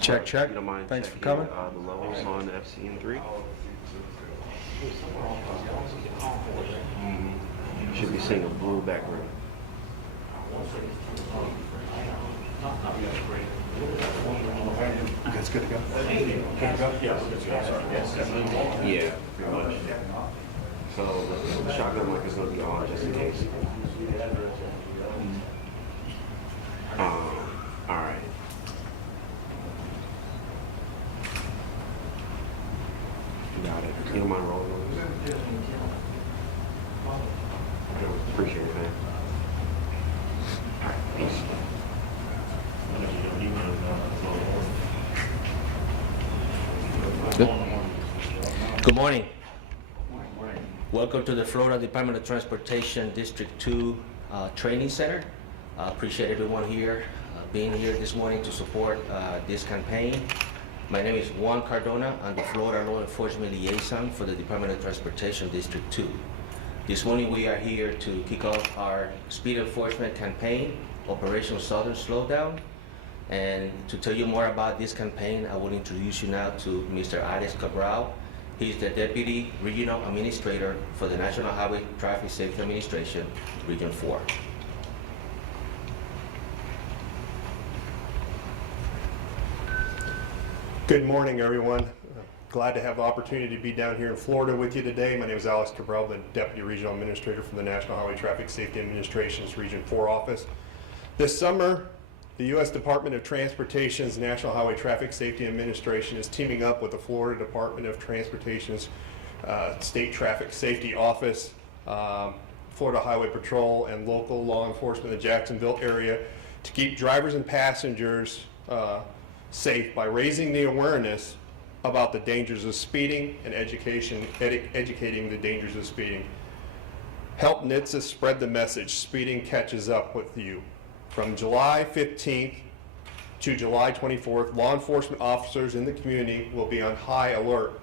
Check, check. You don't mind Thanks for checking, coming. the levels on FCN3? You should be seeing a blue background. You guys good to go? Good to go? Yeah, pretty much. So the shotgun mic is going to be on just in case. All right. You got it. You don't mind rolling on this? Appreciate it, man. All right, peace. Good morning. Welcome to the Florida Department of Transportation District 2 Training Center. Appreciate everyone here being here this morning to support this campaign. My name is Juan Cardona. I'm the Florida Law Enforcement Liaison for the Department of Transportation District 2. This morning we are here to kick off our speed enforcement campaign, Operation Southern Slowdown. And to tell you more about this campaign, I will introduce you now to Mr. Alex Cabral. He's the Deputy Regional Administrator for the National Highway Traffic Safety Administration, Region 4. Good morning, everyone. Glad to have the opportunity to be down here in Florida with you today. My name is Alex Cabral, the Deputy Regional Administrator for the National Highway Traffic Safety Administration's Region 4 office. This summer, the U.S. Department of Transportation's National Highway Traffic Safety Administration is teaming up with the Florida Department of Transportation's State Traffic Safety Office, Florida Highway Patrol, and local law enforcement in the Jacksonville area to keep drivers and passengers safe by raising the awareness about the dangers of speeding and educating the dangers of speeding. Help NHTSA spread the message, speeding catches up with you. From July 15th to July 24th, law enforcement officers in the community will be on high alert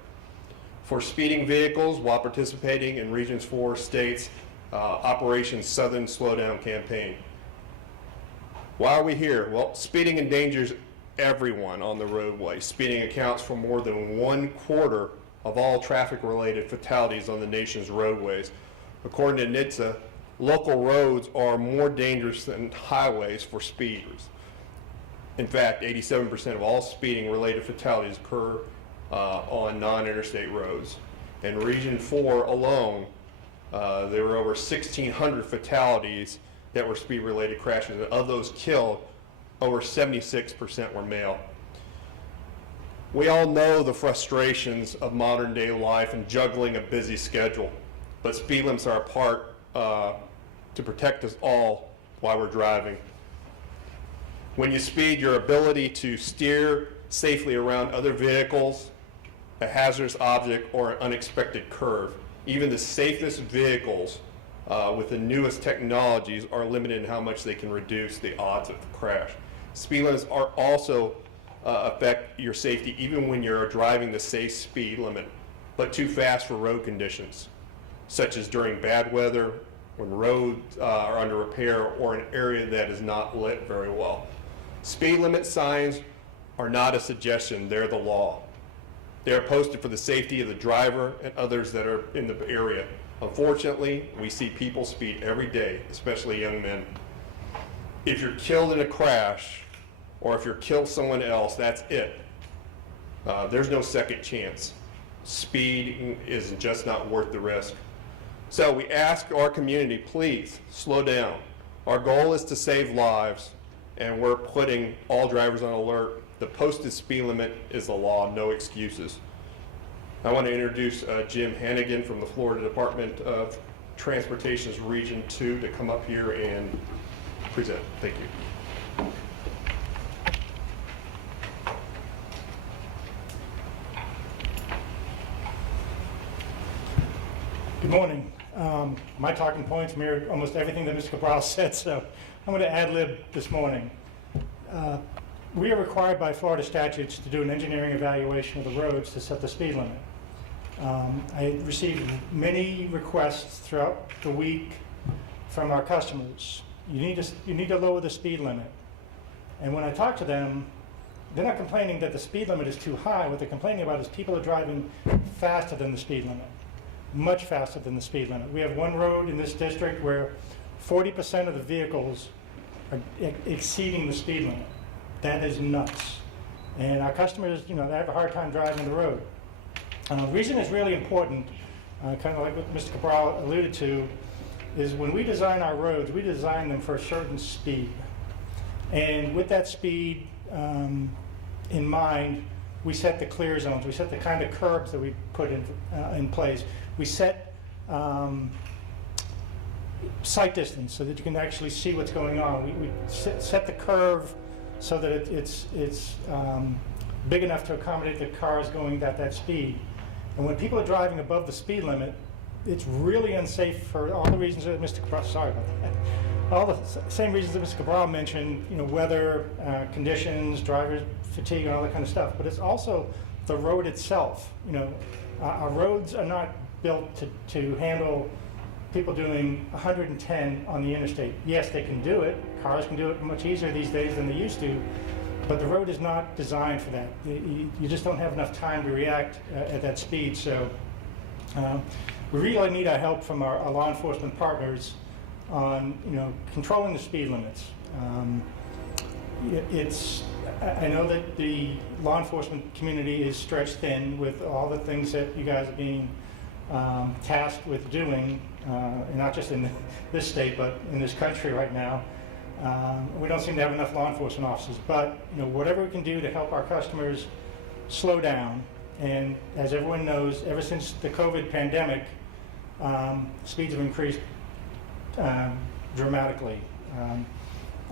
for speeding vehicles while participating in Region 4 states' Operation Southern Slowdown campaign. Why are we here? Well, speeding endangers everyone on the roadway. Speeding accounts for more than 1/4 of all traffic-related fatalities on the nation's roadways. According to NHTSA, local roads are more dangerous than highways for speeders. In fact, 87% of all speeding-related fatalities occur on non-interstate roads. In Region 4 alone, there were over 1,600 fatalities that were speed-related crashes. And of those killed, over 76% were male. We all know the frustrations of modern-day life and juggling a busy schedule, but speed limits are a part to protect us all while we're driving. When you speed, your ability to steer safely around other vehicles, a hazardous object, or an unexpected curve. Even the safest vehicles with the newest technologies are limited in how much they can reduce the odds of the crash. Speed limits are also affect your safety even when you're driving the safe speed limit, but too fast for road conditions, such as during bad weather, when roads are under repair, or an area that is not lit very well. Speed limit signs are not a suggestion, they're the law. They are posted for the safety of the driver and others that are in the area. Unfortunately, we see people speed every day, especially young men. If you're killed in a crash, or if you're killed someone else, that's it. There's no second chance. Speed is just not worth the risk. So we ask our community, please slow down. Our goal is to save lives, and we're putting all drivers on alert. The posted speed limit is the law, no excuses. I want to introduce Jim Hannigan from the Florida Department of Transportation's Region 2 to come up here and present. Thank you. Good morning. My talking points mirrored almost everything that Mr. Cabral said, so I'm going to ad-lib this morning. we are required by Florida statutes to do an engineering evaluation of the roads to set the speed limit. I received many requests throughout the week from our customers. You need to lower the speed limit. And when I talk to them, they're not complaining that the speed limit is too high. What they're complaining about is people are driving faster than the speed limit, much faster than the speed limit. We have one road in this district where 40% of the vehicles are exceeding the speed limit. That is nuts. And our customers, they have a hard time driving the road. The reason it's really important, kind of like what Mr. Cabral alluded to, is when we design our roads, we design them for a certain speed. And with that speed in mind, we set the clear zones, we set the kind of curbs that we put in place. We set sight distance so that you can actually see what's going on. We set the curve so that it's big enough to accommodate the cars going at that speed. And when people are driving above the speed limit, it's really unsafe for all the reasons that Mr. Cabral, sorry about that. All the same reasons that Mr. Cabral mentioned, weather, conditions, driver fatigue, and all that kind of stuff. But it's also the road itself. Our roads are not built to handle people doing 110 on the interstate. Yes, they can do it. Cars can do it much easier these days than they used to. But the road is not designed for that. You just don't have enough time to react at that speed. So we really need our help from our law enforcement partners on controlling the speed limits. I know that the law enforcement community is stretched thin with all the things that you guys are being tasked with doing, and not just in this state, but in this country right now. We don't seem to have enough law enforcement officers, but whatever we can do to help our customers slow down. And as everyone knows, ever since the COVID pandemic, speeds have increased dramatically.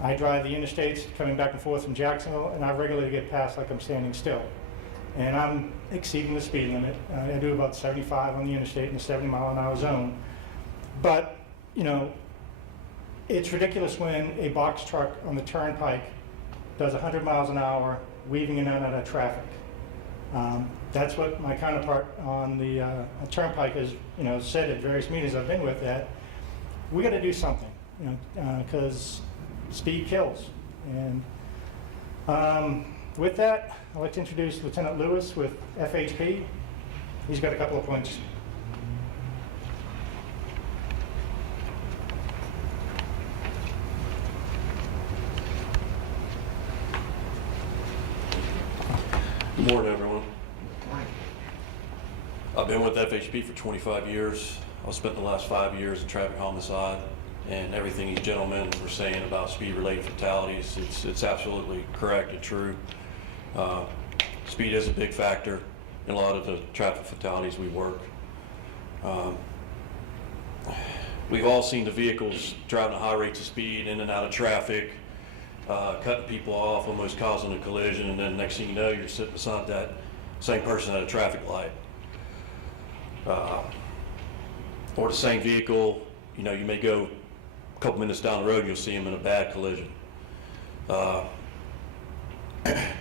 I drive the interstates coming back and forth from Jacksonville, and I regularly get past like I'm standing still. And I'm exceeding the speed limit. I do about 75 on the interstate in the 70-mile-an-hour zone. But, it's ridiculous when a box truck on the turnpike does 100 miles an hour weaving in and out of traffic. That's what my counterpart on the turnpike has, said at various meetings I've been with, that we got to do something, because speed kills. And with that, I'd like to introduce Lieutenant Lewis with FHP. He's got a couple of points. Good morning, everyone. I've been with FHP for 25 years. I've spent the last 5 years in traffic homicide, and everything these gentlemen were saying about speed-related fatalities, it's absolutely correct and true. Speed is a big factor in a lot of the traffic fatalities we work. We've all seen the vehicles driving at high rates of speed in and out of traffic, cutting people off, almost causing a collision, and then next thing you know, you're sitting beside that same person at a traffic light. Or the same vehicle, you may go a couple minutes down the road, you'll see them in a bad collision.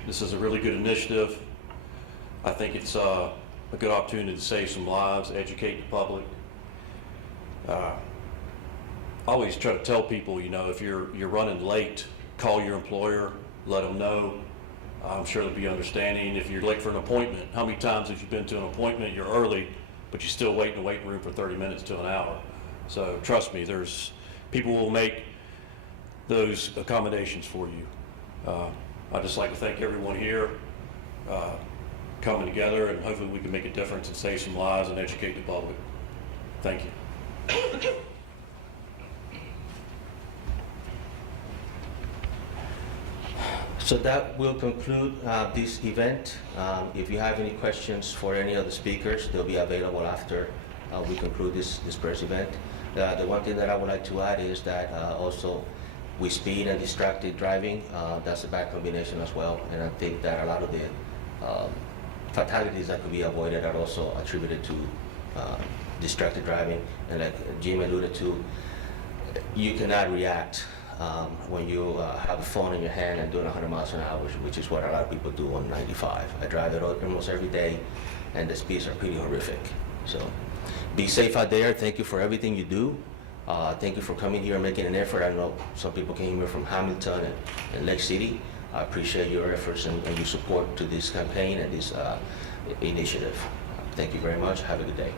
This is a really good initiative. I think it's a good opportunity to save some lives, educate the public. I always try to tell people, if you're running late, call your employer, let them know. I'm sure they'll be understanding. If you're late for an appointment, how many times have you been to an appointment, you're early, but you still wait in the waiting room for 30 minutes to an hour? So trust me, people will make those accommodations for you. I'd just like to thank everyone here coming together, and hopefully we can make a difference and save some lives and educate the public. Thank you. So that will conclude this event. If you have any questions for any of the speakers, they'll be available after we conclude this first event. The one thing that I would like to add is that also with speed and distracted driving, that's a bad combination as well. And I think that a lot of the fatalities that could be avoided are also attributed to distracted driving. And like Jim alluded to, you cannot react when you have a phone in your hand and doing 100 miles an hour, which is what a lot of people do on 95. I drive it almost every day, and the speeds are pretty horrific. So be safe out there. Thank you for everything you do. Thank you for coming here and making an effort. I know some people came here from Hamilton and Lake City. I appreciate your efforts and your support to this campaign and this initiative. Thank you very much. Have a good day.